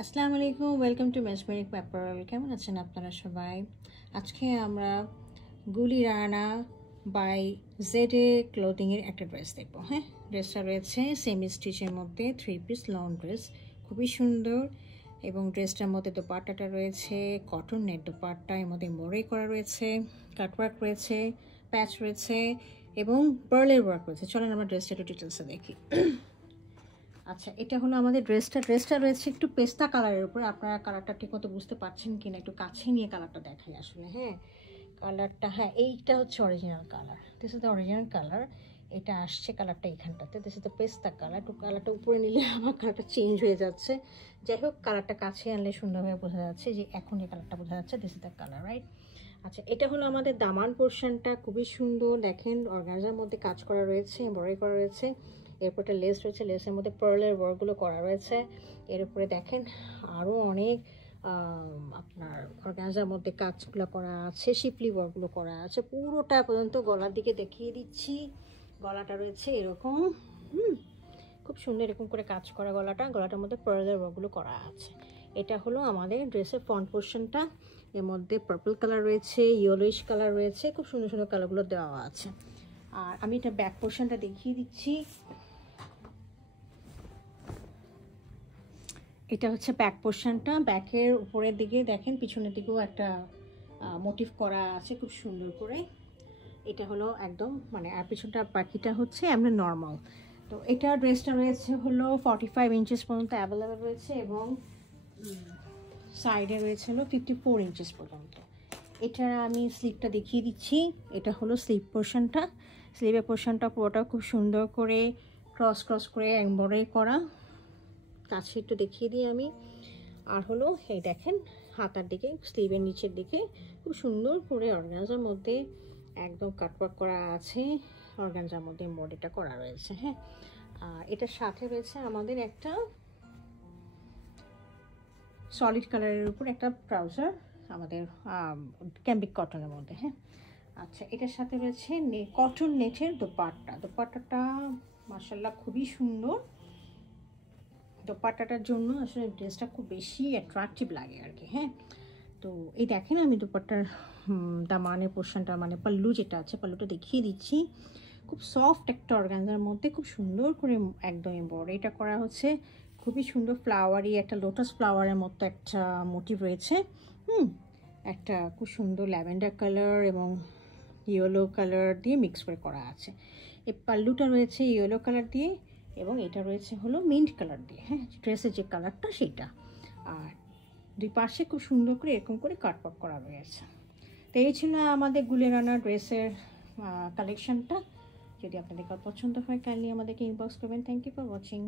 আসসালামু আলাইকুম, welcome to ম্যাচমেরিক apparel. কেমন আছেন আপনারা সবাই? আজকে আমরা গুলি রানা বাই জেডে ক্লোদিংয়ের একটা ড্রেস দেখবো। হ্যাঁ, ড্রেসটা রয়েছে সেমি স্টিচের মধ্যে, 3 পিস লং ড্রেস, খুবই সুন্দর। এবং ড্রেসটার মধ্যে দোপাট্টাটা রয়েছে কটন নেট দোপাট্টা, এর মধ্যে মোড়াই করা রয়েছে, কাটওয়ার্ক রয়েছে, প্যাচ রয়েছে এবং পার্লের ওয়ার্ক রয়েছে। চলেন আমরা ড্রেসটা একটু ডিটেলসে দেখি। আচ্ছা, এটা হলো আমাদের ড্রেসটা রয়েছে একটু পেস্তা কালারের উপরে। আপনারা কালারটা ঠিক মতো বুঝতে পারছেন কিনা একটু কাছে নিয়ে কালারটা দেখাই আসলে। হ্যাঁ, কালারটা, হ্যাঁ, এইটা হচ্ছে original colour. This is the original colour. এটা আসছে কালারটা এইখানটাতে। দিস ইজ দ্য পেস্তা কালার। একটু কালারটা উপরে নিলে আমার কালারটা চেঞ্জ হয়ে যাচ্ছে। যাই হোক, কালারটা কাছে আনলে সুন্দরভাবে বোঝা যাচ্ছে যে এখন এই কালারটা বোঝা যাচ্ছে। This is the colour, right? আচ্ছা, এটা হলো আমাদের দামান পোর্শনটা, খুবই সুন্দর। দেখেন, অর্গানজার মধ্যে কাজ করা রয়েছে, এমব্রয়ডারি করা রয়েছে। এরপর একটা লেস রয়েছে, লেসের মধ্যে পার্লের ওয়ার্কগুলো করা রয়েছে। এর উপরে দেখেন আরও অনেক আপনার অর্গানজার মধ্যে কাজগুলো করা আছে, শিপলি ওয়ার্কগুলো করা আছে। পুরোটা পর্যন্ত গলার দিকে দেখিয়ে দিচ্ছি। গলাটা রয়েছে এরকম, খুব সুন্দর এরকম করে কাজ করা গলাটার মধ্যে পার্লের ওয়ার্কগুলো করা আছে। এটা হলো আমাদের ড্রেসের ফ্রন্ট পোর্শনটা। এর মধ্যে পার্পল কালার রয়েছে, ইয়েলোইশ কালার রয়েছে, খুব সুন্দর সুন্দর কালারগুলো দেওয়া আছে। আর আমি এটা ব্যাক পোর্শনটা দেখিয়ে দিচ্ছি। এটা হচ্ছে ব্যাক পোর্শনটা। ব্যাকের উপরের দিকে দেখেন, পিছনের দিকেও একটা মোটিভ করা আছে খুব সুন্দর করে। এটা হলো একদম মানে, আর পিছনটা বাকিটা হচ্ছে আমরা নর্মাল। তো এটা ড্রেসটা রয়েছে হলো 45 ইঞ্চেস পর্যন্ত অ্যাভেলেবেল রয়েছে এবং সাইডে রয়েছে হলো 54 ইঞ্চেস পর্যন্ত। এটা আমি স্লিভটা দেখিয়ে দিচ্ছি। এটা হলো স্লিভ পোর্শনটা। স্লিভের পোর্শনটা পুরোটা খুব সুন্দর করে ক্রস করে এমব্রয়ডারি করা। কাছে একটু দেখিয়ে দিই আমি। আর হলো এই দেখেন, হাতার দিকে স্লিভের নিচের দিকে খুব সুন্দর করে অর্গানজার মধ্যে একদম কাটওয়ার্ক করা আছে। অর্গানজার মধ্যে এমব্রয়ডারিটা করা রয়েছে। হ্যাঁ, আর এটার সাথে রয়েছে আমাদের একটা সলিড কালারের উপর একটা ট্রাউজার, আমাদের ক্যাম্বিক কটনের মধ্যে। হ্যাঁ, আচ্ছা, এটার সাথে রয়েছে কটন নেটের দোপাট্টাটা মাশাআল্লাহ খুবই সুন্দর। দোপাট্টাটার জন্য আসলে ড্রেসটা খুব বেশি অ্যাট্রাকটিভ লাগে আর কি। হ্যাঁ, তো এই দেখেন, আমি দোপাট্টার দামানের পোর্শনটা মানে পাল্লু যেটা আছে, পাল্লুটা দেখিয়ে দিচ্ছি। খুব সফট একটা অর্গানজার মধ্যে খুব সুন্দর করে একদম এমব্রয়ডারিটা করা হচ্ছে। খুবই সুন্দর ফ্লাওয়ারি, একটা লোটাস ফ্লাওয়ারের মতো একটা মোটিভ রয়েছে। একটা খুব সুন্দর ল্যাভেন্ডার কালার এবং ইয়েলো কালার দিয়ে মিক্স করে করা আছে। এই পাল্লুটা রয়েছে ইয়েলো কালার দিয়ে এবং এটা রয়েছে হলো মিন্ট কালার দিয়ে। হ্যাঁ, ড্রেসের যে কালারটা সেটা। আর দুই পাশে খুব সুন্দর করে এরকম করে কাটওয়ার্ক করা রয়েছে। তো এই ছিল আমাদের গুলিরানা ড্রেসের কালেকশনটা। যদি আপনাদের পছন্দ হয় কাইন্ডলি আমাদেরকে ইনবক্স করবেন। Thank you for watching.